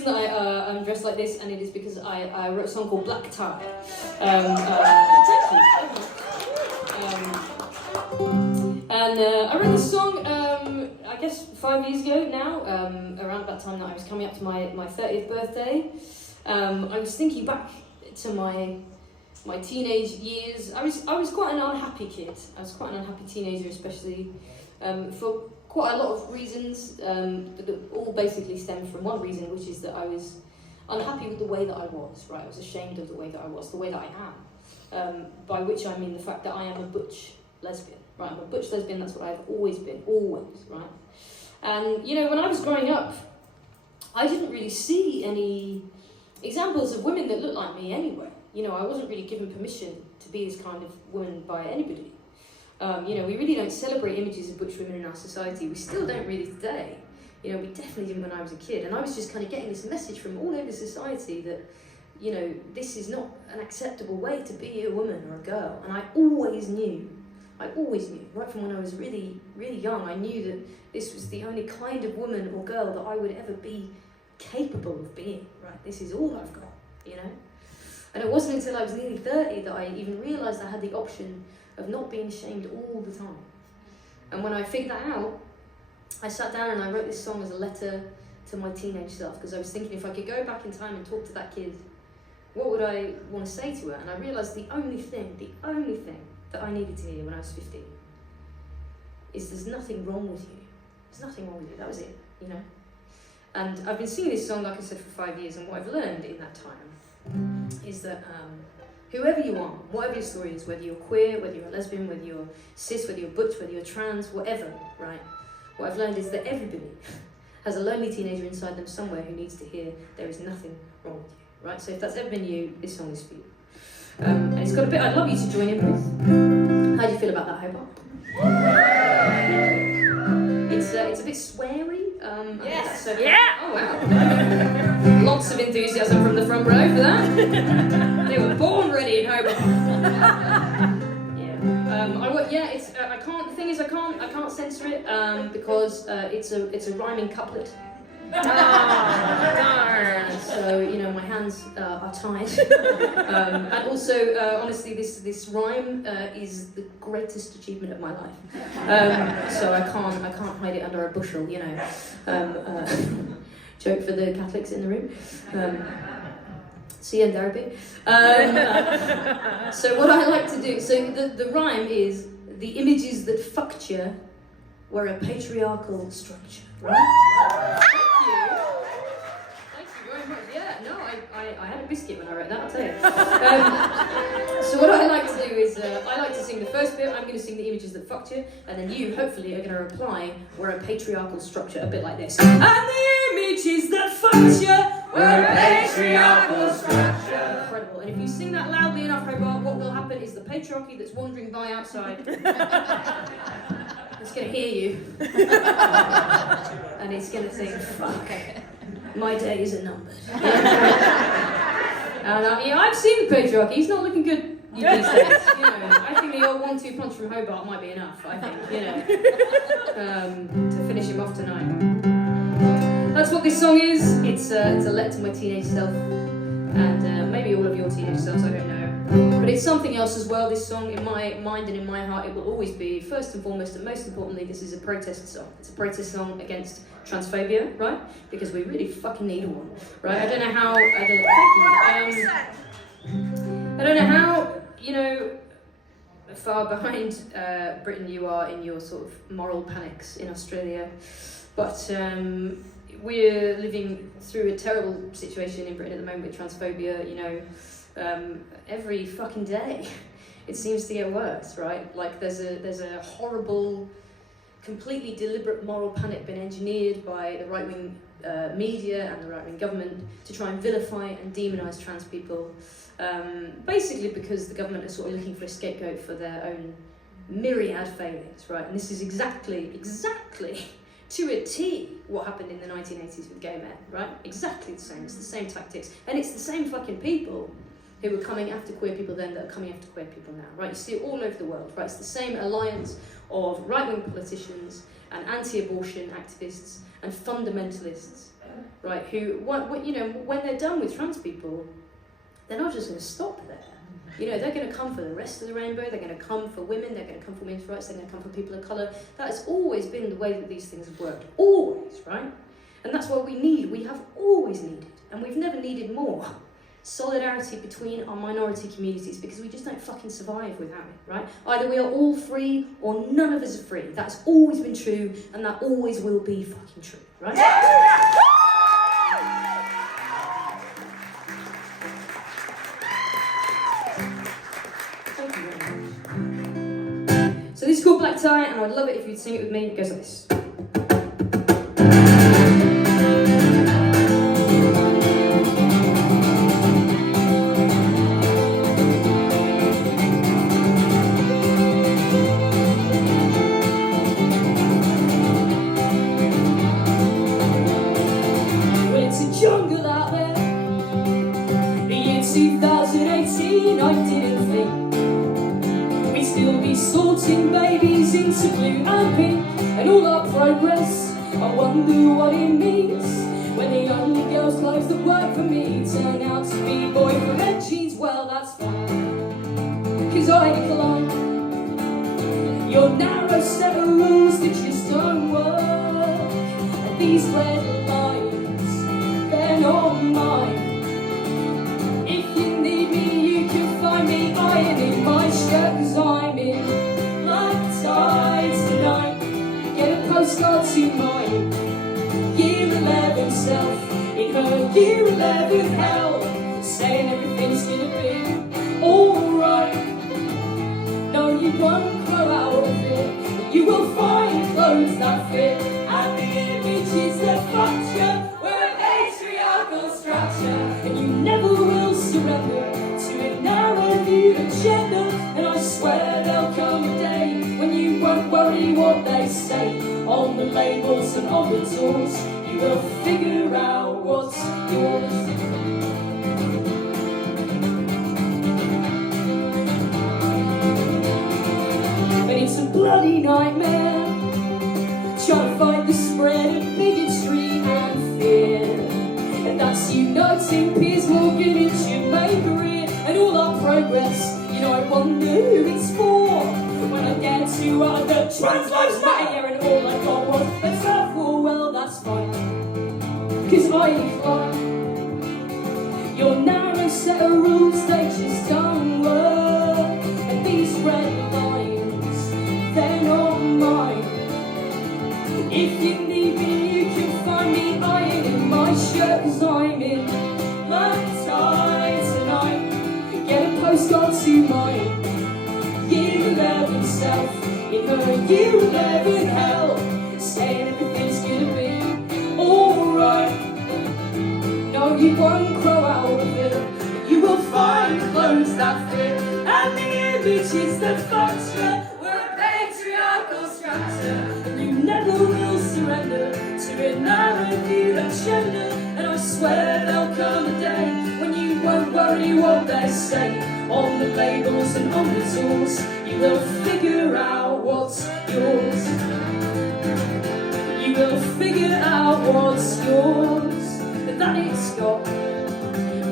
reason that I'm dressed like this, and it is because I wrote a song called Black Tie. I wrote this song, I guess 5 years ago now, around that time that I was coming up to my 30th birthday. I was thinking back to my teenage years. I was quite an unhappy kid. I was quite an unhappy teenager, especially for quite a lot of reasons that all basically stem from one reason, which is that I was unhappy with the way that I was, right? I was ashamed of the way that I was, the way that I am, by which I mean the fact that I am a butch lesbian, right? I'm a butch lesbian, that's what I've always been, always, right? And, you know, when I was growing up, I didn't really see any examples of women that looked like me anyway. You know, I wasn't really given permission to be this kind of woman by anybody. You know, we really don't celebrate images of butch women in our society. We still don't really today. You know, we definitely didn't when I was a kid. And I was just kind of getting this message from all over society that, you know, this is not an acceptable way to be a woman or a girl. And I always knew, right from when I was really, really young, I knew that this was the only kind of woman or girl that I would ever be capable of being, right? This is all I've got, you know? And it wasn't until I was nearly 30 that I even realised I had the option of not being ashamed all the time. And when I figured that out, I sat down and I wrote this song as a letter to my teenage self, because I was thinking if I could go back in time and talk to that kid, what would I want to say to her? And I realised the only thing that I needed to hear when I was 15 is there's nothing wrong with you. There's nothing wrong with you. That was it, you know? And I've been singing this song, like I said, for 5 years, and what I've learned in that time is that whoever you are, whatever your story is, whether you're queer, whether you're a lesbian, whether you're cis, whether you're butch, whether you're trans, whatever, right? What I've learned is that everybody has a lonely teenager inside them somewhere who needs to hear there is nothing wrong with you, right? So if that's ever been you, this song is for you. And it's got a bit I'd love you to join in with. How do you feel about that, Hobart? It's a bit sweary. Yes. So, yeah. Oh wow. Lots of enthusiasm from the front row for that. They were born ready in Hobart. It's I can't. The thing is, I can't censor it because it's a rhyming couplet. So you know my hands are tied, and also honestly, this rhyme is the greatest achievement of my life. So I can't hide it under a bushel, you know. Joke for the Catholics in the room. See you in therapy. So what I like to do, so the rhyme is the images that fucked you were a patriarchal structure, right? Thank you very much. Yeah, no, I had a biscuit when I wrote that, I'll tell you. So what I like to do is, I like to sing the first bit, I'm going to sing the images that fucked you, and then you, hopefully, are going to reply, we're a patriarchal structure, a bit like this. And the images that fucked you were a patriarchal structure. Incredible. And if you sing that loudly enough, Hobart, what will happen is the patriarchy that's wandering by outside it's going to hear you. And it's going to think, fuck, my days are numbered. And yeah, I've seen the patriarchy, he's not looking good these days. You know, I think the old 1-2 punch from Hobart might be enough, I think, you know, to finish him off tonight. That's what this song is. It's a letter to my teenage self, and maybe all of your teenage selves, I don't know. But it's something else as well, this song, in my mind and in my heart, it will always be, first and foremost, and most importantly, this is a protest song. It's a protest song against transphobia, right? Because we really fucking need one, right? I don't know how, I don't know how, you know, far behind Britain you are in your sort of moral panics in Australia, but we're living through a terrible situation in Britain at the moment with transphobia, you know, every fucking day it seems to get worse, right? Like there's a horrible, completely deliberate moral panic been engineered by the right-wing media and the right-wing government to try and vilify and demonise trans people, basically because the government is sort of looking for a scapegoat for their own myriad failings, right? And this is exactly to a T what happened in the 1980s with gay men, right? Exactly the same. It's the same tactics. And it's the same fucking people who were coming after queer people then that are coming after queer people now, right? You see it all over the world, right? It's the same alliance of right-wing politicians and anti-abortion activists and fundamentalists right, who, you know, when they're done with trans people, they're not just going to stop there. You know, they're going to come for the rest of the rainbow, they're going to come for women, they're going to come for women's rights, they're going to come for people of colour. That has always been the way that these things have worked. Always, right? And that's what we have always needed, and we've never needed more solidarity between our minority communities, because we just don't fucking survive without it, right? Either we are all free or none of us are free. That's always been true, and that always will be fucking true, right? Thank you very much. So this is called Black Tie, and I'd love it if you'd sing it with me. It goes like this. Jungle out there. The year 2018, I didn't think we'd still be sorting babies into blue and pink, and all our progress, I wonder what it means when the young girls' clothes that work for me turn out to be boyfriend jeans. Well, that's fine, 'cause I decline your narrow set of rules that just don't work, and these red lines, they're not mine. If you need me, you can find me ironing my shirt, 'cause I'm in black ties tonight. Get a postcard to my year 11 self in her year 11 hell, saying everything's gonna be alright. No, you won't grow out of it. You will find clothes that fit, and the images that fuck you. And you never will surrender to a narrow-viewed agenda. And I swear there'll come a day when you won't worry what they say on the labels and on the doors. You will figure out what's yours. And it's a bloody nightmare trying to fight the spread of bigotry and fear. And that's you noting Piers Morgan into your main career, and all our progress, you know, I wonder who it's for. When I get to other trans lives matter, and all I got was a turf war. Well, that's fine, 'cause I decline your narrow set of rules, they just don't work. And these red lines, they're not mine. If you need me, you can find me ironing my shirt, 'cause I'm in black tie tonight. Get a postcard to my year 11 self in her year 11 hell, saying everything's gonna be alright. No, you won't grow out of it. You will find clothes that fit, and the images that fuck you. We're a patriarchal structure, and you never will surrender to a narrow-viewed agenda. And I swear there'll come a day when you won't worry what they say on the labels and on the tools. You will figure out what's yours. You will figure out what's yours. That it's got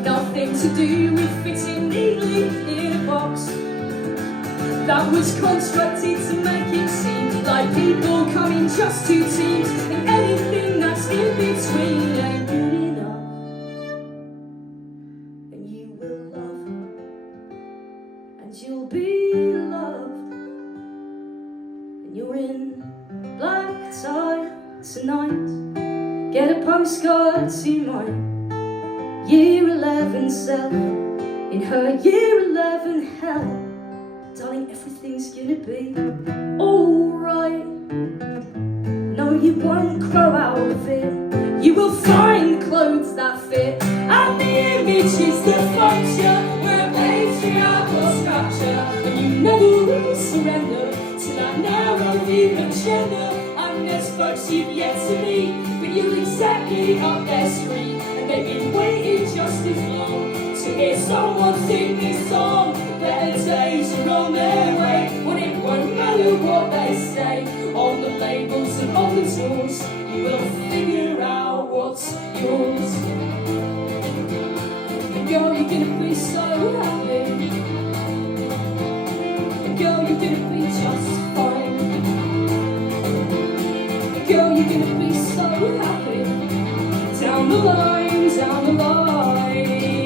nothing to do with fitting neatly in a box that was constructed to make it seem like people come in just two teams, and anything that's in between ain't good enough. And you will love, and you'll be loved, and you're in black tie tonight. Get a postcard to my year 11 self in her year 11 hell. Darling, everything's gonna be alright. No, you won't grow out of it. You will find clothes that fit, and the images that function. We're a patriarchal structure, and you never will surrender to that narrow-viewed agenda. And there's folks you've yet to meet, but you're exactly up their street, and they've been waiting just as long to hear someone sing this song. Better days are on their way, when it won't matter what they say on the labels and on the tools. You will figure out what's what's yours. Girl, you're gonna be so happy. Girl, you're gonna be just fine. Girl, you're gonna be so happy. Down the line, down the line.